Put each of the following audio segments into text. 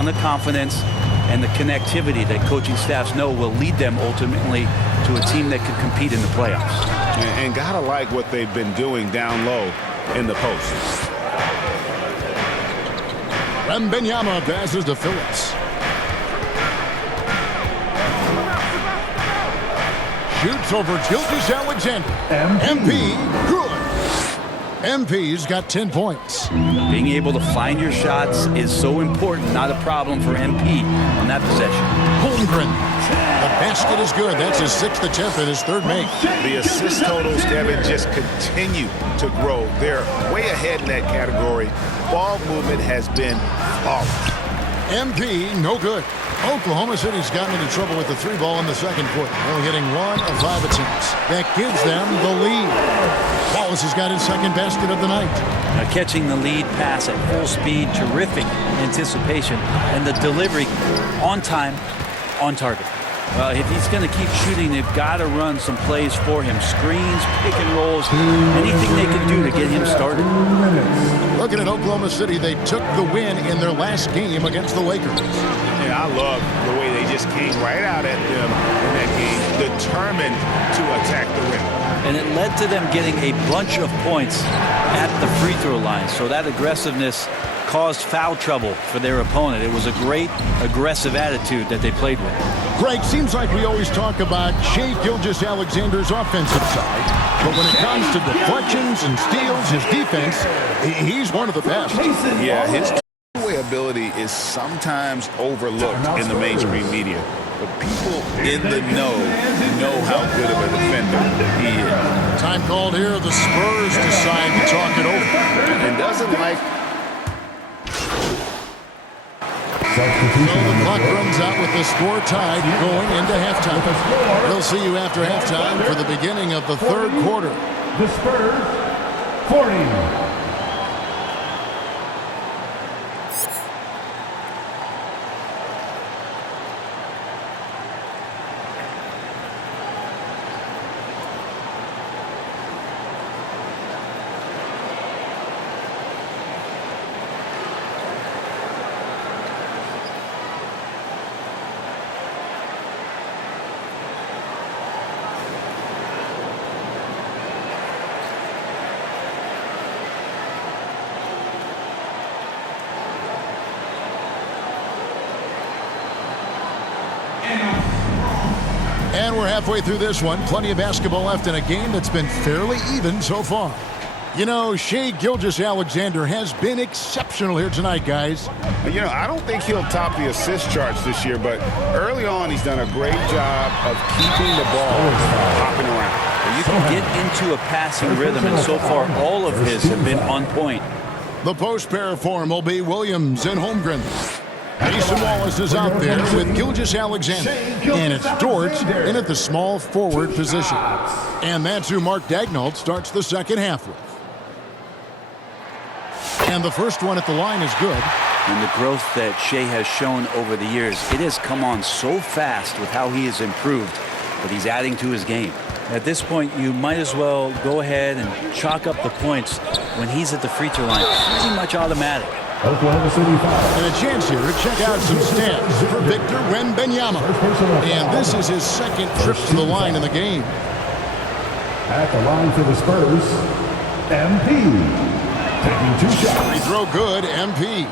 on the confidence and the connectivity that coaching staffs know will lead them ultimately to a team that could compete in the playoffs. And gotta like what they've been doing down low in the post. Wembanyama passes to Phillips. Shoots over Gilgeous-Alexander. MP, good. MP's got 10 points. Being able to find your shots is so important, not a problem for MP on that possession. Holmgren. The basket is good. That's his 6th attempt and his 3rd make. The assist totals, Kevin, just continue to grow. They're way ahead in that category. Ball movement has been flawless. MP, no good. Oklahoma City's gotten into trouble with the 3-ball in the second quarter, only hitting 1 of 5 attempts. That gives them the lead. Wallace has got his 2nd basket of the night. Now catching the lead pass at full speed, terrific anticipation, and the delivery on time, on target. If he's going to keep shooting, they've got to run some plays for him. Screens, pick and rolls, anything they can do to get him started. Looking at Oklahoma City, they took the win in their last game against the Lakers. And I love the way they just came right out at them in that game, determined to attack the rim. And it led to them getting a bunch of points at the free throw line. So that aggressiveness caused foul trouble for their opponent. It was a great aggressive attitude that they played with. Greg, seems like we always talk about Shai Gilgeous-Alexander's offensive side, but when it comes to deflections and steals, his defense, he's one of the best. Yeah, his two-way ability is sometimes overlooked in the mainstream media, but people in the know how good of a defender he is. Time called here. The Spurs decide to talk it over. And doesn't like... So the clock runs out with the score tied going into halftime. We'll see you after halftime for the beginning of the 3rd quarter. The Spurs, 40. And we're halfway through this one. Plenty of basketball left in a game that's been fairly even so far. You know, Shai Gilgeous-Alexander has been exceptional here tonight, guys. You know, I don't think he'll top the assist charts this year, but early on he's done a great job of keeping the ball hopping around. You can get into a passing rhythm, and so far all of his have been on point. The post pair for him will be Williams and Holmgren. Mason Wallace is out there with Gilgeous-Alexander. And it's Dort in at the small forward position. And that's who Mark Daigneault starts the second half with. And the first one at the line is good. And the growth that Shai has shown over the years, it has come on so fast with how he has improved, but he's adding to his game. At this point, you might as well go ahead and chalk up the points when he's at the free throw line. Pretty much automatic. Oklahoma City foul. And a chance here to check out some stats for Victor Wembanyama. And this is his 2nd trip to the line in the game. At the line for the Spurs, MP. Taking 2 shots. Free throw good, MP.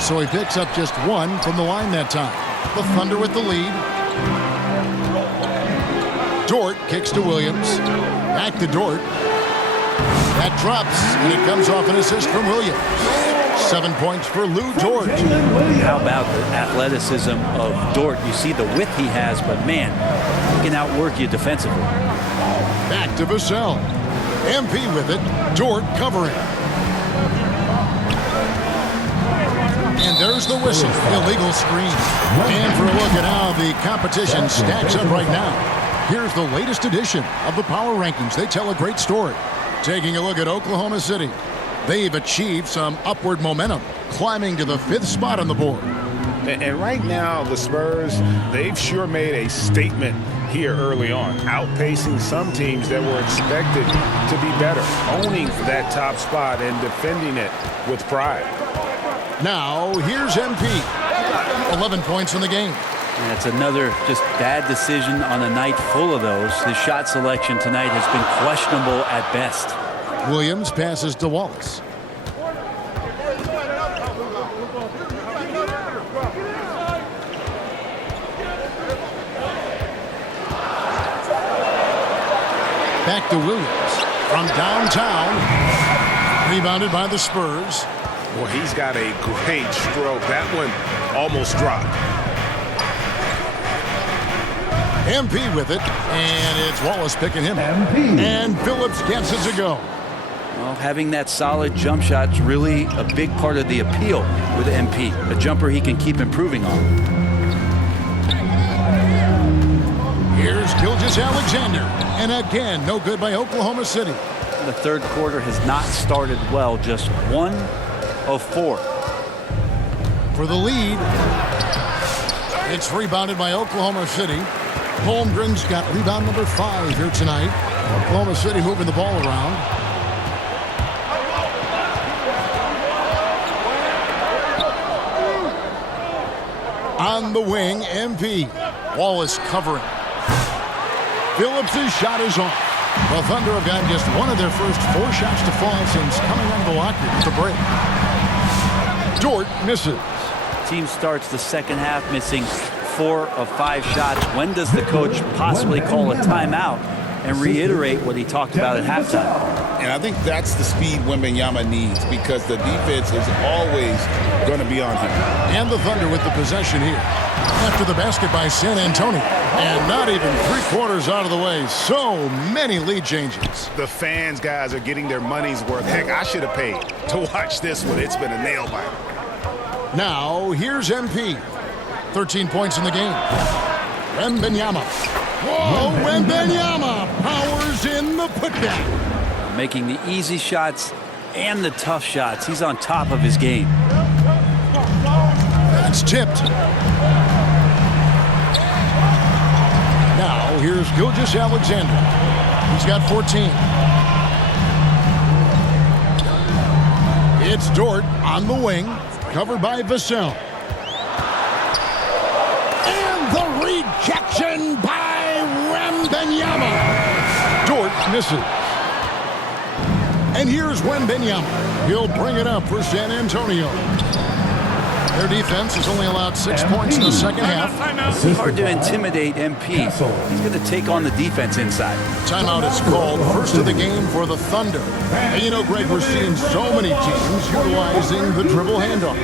So he picks up just 1 from the line that time. The Thunder with the lead. Dort kicks to Williams. Back to Dort. That drops, and it comes off an assist from Williams. 7 points for Lou Dort. How about the athleticism of Dort? You see the width he has, but man, he can outwork you defensively. Back to Vassell. MP with it. Dort covering. And there's the whistle. Illegal screen. And for a look at how the competition stacks up right now. Here's the latest edition of the Power Rankings. They tell a great story. Taking a look at Oklahoma City. They've achieved some upward momentum, climbing to the 5th spot on the board. And right now, the Spurs, they've sure made a statement here early on, outpacing some teams that were expected to be better, owning that top spot and defending it with pride. Now, here's MP. 11 points in the game. And it's another just bad decision on a night full of those. His shot selection tonight has been questionable at best. Williams passes to Wallace. Back to Williams from downtown. Rebounded by the Spurs. Well, he's got a great stroke. That one almost dropped. MP with it, and it's Wallace picking him up. MP. And Phillips gets it to go. Well, having that solid jump shot is really a big part of the appeal with MP. A jumper he can keep improving on. Here's Gilgeous-Alexander. And again, no good by Oklahoma City. The third quarter has not started well, just 1 of 4. For the lead, it's rebounded by Oklahoma City. Holmgren's got rebound number 5 here tonight. Oklahoma City moving the ball around. On the wing, MP. Wallace covering. Phillips' shot is off. The Thunder have gotten just one of their first 4 shots to fall since coming out of the locker room to break. Dort misses. Team starts the second half missing 4 of 5 shots. When does the coach possibly call a timeout and reiterate what he talked about at halftime? And I think that's the speed Wembanyama needs because the defense is always going to be on him. And the Thunder with the possession here. After the basket by San Antonio. And not even 3/4 out of the way. So many lead changes. The fans, guys, are getting their money's worth. Heck, I should have paid to watch this one. It's been a nail biter. Now, here's MP. 13 points in the game. Wembanyama. Whoa, Wembanyama powers in the putback. Making the easy shots and the tough shots. He's on top of his game. It's tipped. Now, here's Gilgeous-Alexander. He's got 14. It's Dort on the wing, covered by Vassell. And the rejection by Wembanyama. Dort misses. And here's Wembanyama. He'll bring it up for San Antonio. Their defense has only allowed 6 points in the second half. It's hard to intimidate MP. He's going to take on the defense inside. Timeout is called. First of the game for the Thunder. And you know, Greg, we're seeing so many teams utilizing the dribble handoff.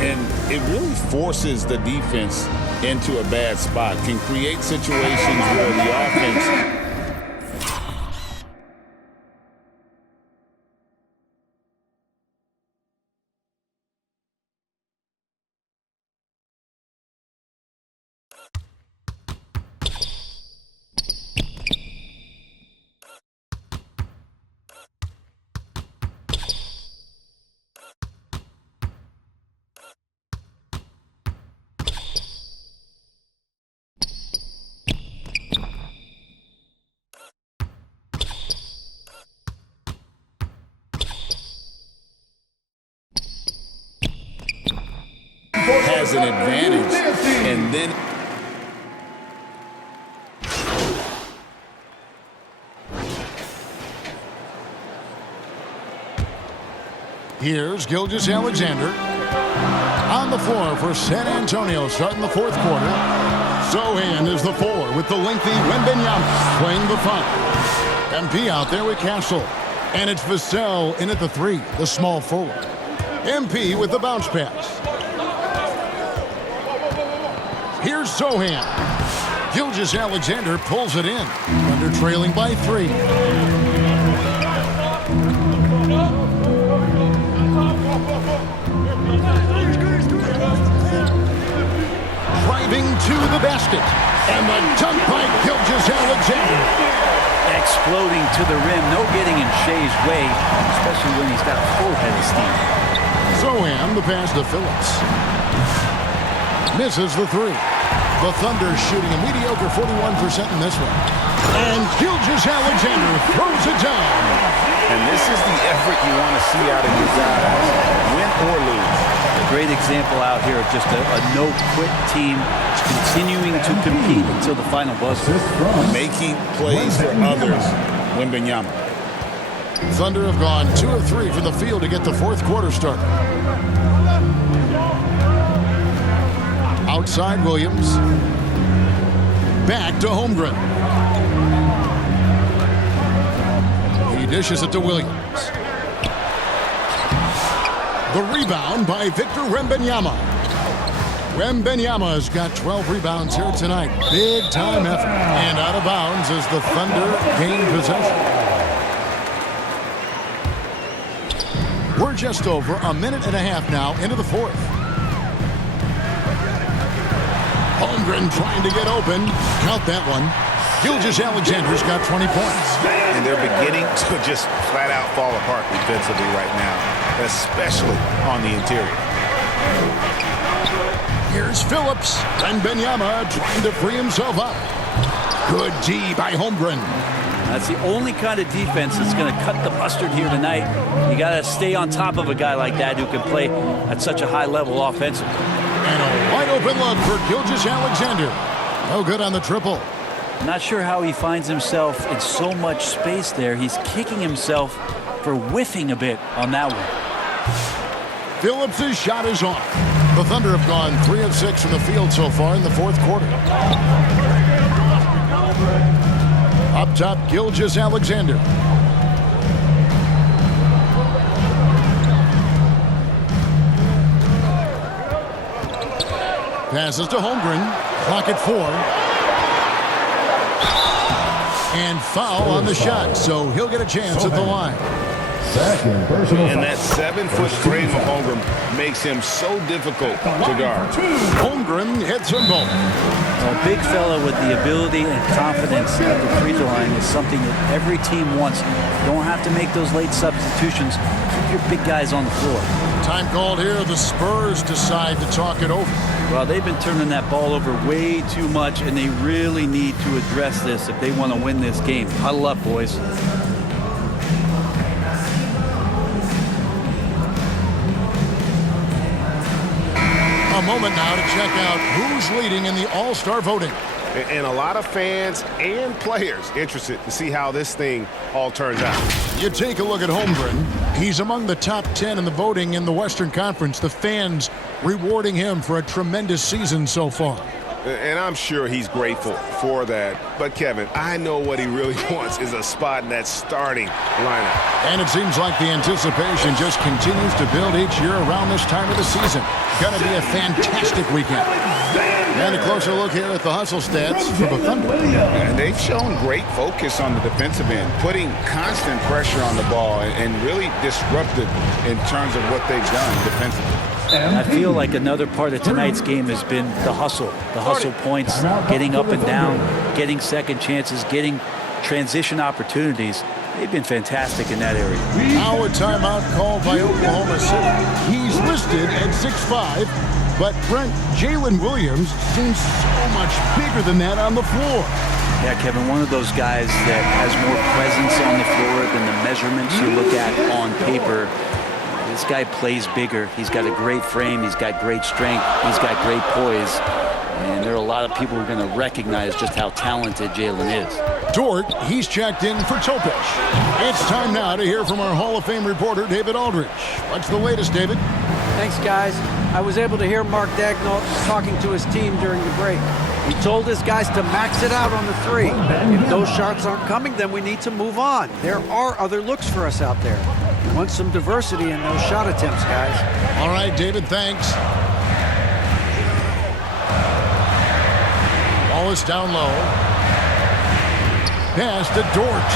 And it really forces the defense into a bad spot. Can create situations where the offense has an advantage, and then here's Gilgeous-Alexander on the floor for San Antonio starting the fourth quarter. Sohan is the 4 with the lengthy Wembanyama playing the 5. MP out there with Castle. And it's Vassell in at the 3, the small forward. MP with the bounce pass. Here's Sohan. Gilgeous-Alexander pulls it in. Under trailing by 3. Driving to the basket. And the dunk by Gilgeous-Alexander. Exploding to the rim. No getting in Shea's way, especially when he's got a full head of steam. Sohan the pass to Phillips. Misses the 3. The Thunder shooting a mediocre 41% in this one. And Gilgeous-Alexander throws it down. And this is the effort you want to see out of your guys, win or lose. A great example out here of just a no-quit team continuing to compete until the final buzzer. Making plays for others. Wembanyama. Thunder have gone 2 of 3 from the field to get the fourth quarter started. Outside Williams. Back to Holmgren. He dishes it to Williams. The rebound by Victor Wembanyama. Wembanyama's got 12 rebounds here tonight. Big time effort. And out of bounds as the Thunder gain possession. We're just over a minute and a half now into the fourth. Holmgren trying to get open. Count that one. Gilgeous-Alexander's got 20 points. And they're beginning to just flat out fall apart defensively right now, especially on the interior. Here's Phillips. Wembanyama trying to free himself up. Good D by Holmgren. That's the only kind of defense that's going to cut the mustard here tonight. You got to stay on top of a guy like that who can play at such a high level offensively. And a wide open look for Gilgeous-Alexander. No good on the triple. Not sure how he finds himself in so much space there. He's kicking himself for whiffing a bit on that one. Phillips' shot is off. The Thunder have gone 3 of 6 from the field so far in the fourth quarter. Up top, Gilgeous-Alexander. Passes to Holmgren. Clock at 4. And foul on the shot, so he'll get a chance at the line. Second personal And that 7-foot frame of Holmgren makes him so difficult to guard. Holmgren hits them both. A big fella with the ability and confidence at the free throw line is something that every team wants. You don't have to make those late substitutions. Keep your big guys on the floor. Time called here. The Spurs decide to talk it over. Well, they've been turning that ball over way too much, and they really need to address this if they want to win this game. Huddle up, boys. A moment now to check out who's leading in the All-Star voting. And a lot of fans and players interested to see how this thing all turns out. You take a look at Holmgren. He's among the top 10 in the voting in the Western Conference. The fans rewarding him for a tremendous season so far. And I'm sure he's grateful for that. But, Kevin, I know what he really wants is a spot in that starting lineup. And it seems like the anticipation just continues to build each year around this time of the season. Going to be a fantastic weekend. And a closer look here at the hustle stats for the Thunder. And they've shown great focus on the defensive end, putting constant pressure on the ball and really disruptive in terms of what they've done defensively. I feel like another part of tonight's game has been the hustle points, getting up and down, getting second chances, getting transition opportunities. They've been fantastic in that area. Now a timeout called by Oklahoma City. He's listed at 6'5", but Brent, Jalen Williams seems so much bigger than that on the floor. Yeah, Kevin, one of those guys that has more presence on the floor than the measurements you look at on paper. This guy plays bigger. He's got a great frame. He's got great strength. He's got great poise. And there are a lot of people who are going to recognize just how talented Jalen is. Dort, he's checked in for Topic. It's time now to hear from our Hall of Fame reporter, David Aldridge. What's the latest, David? Thanks, guys. I was able to hear Mark Daigneault talking to his team during the break. He told his guys to max it out on the 3. If those shots aren't coming, then we need to move on. There are other looks for us out there. We want some diversity in those shot attempts, guys. All right, David, thanks. Ball is down low. Pass to Dort.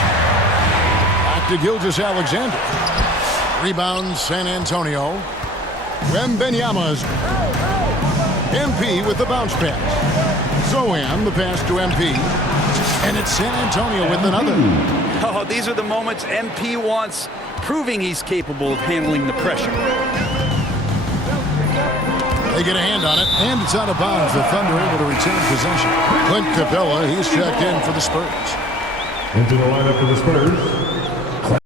Back to Gilgeous-Alexander. Rebound, San Antonio. Wembanyama's MP with the bounce pass. Zohan, the pass to MP. And it's San Antonio with another. Oh, these are the moments MP wants, proving he's capable of handling the pressure. They get a hand on it, and it's out of bounds. The Thunder able to retain possession. Clint Capella, he's checked in for the Spurs. Into the lineup for the Spurs,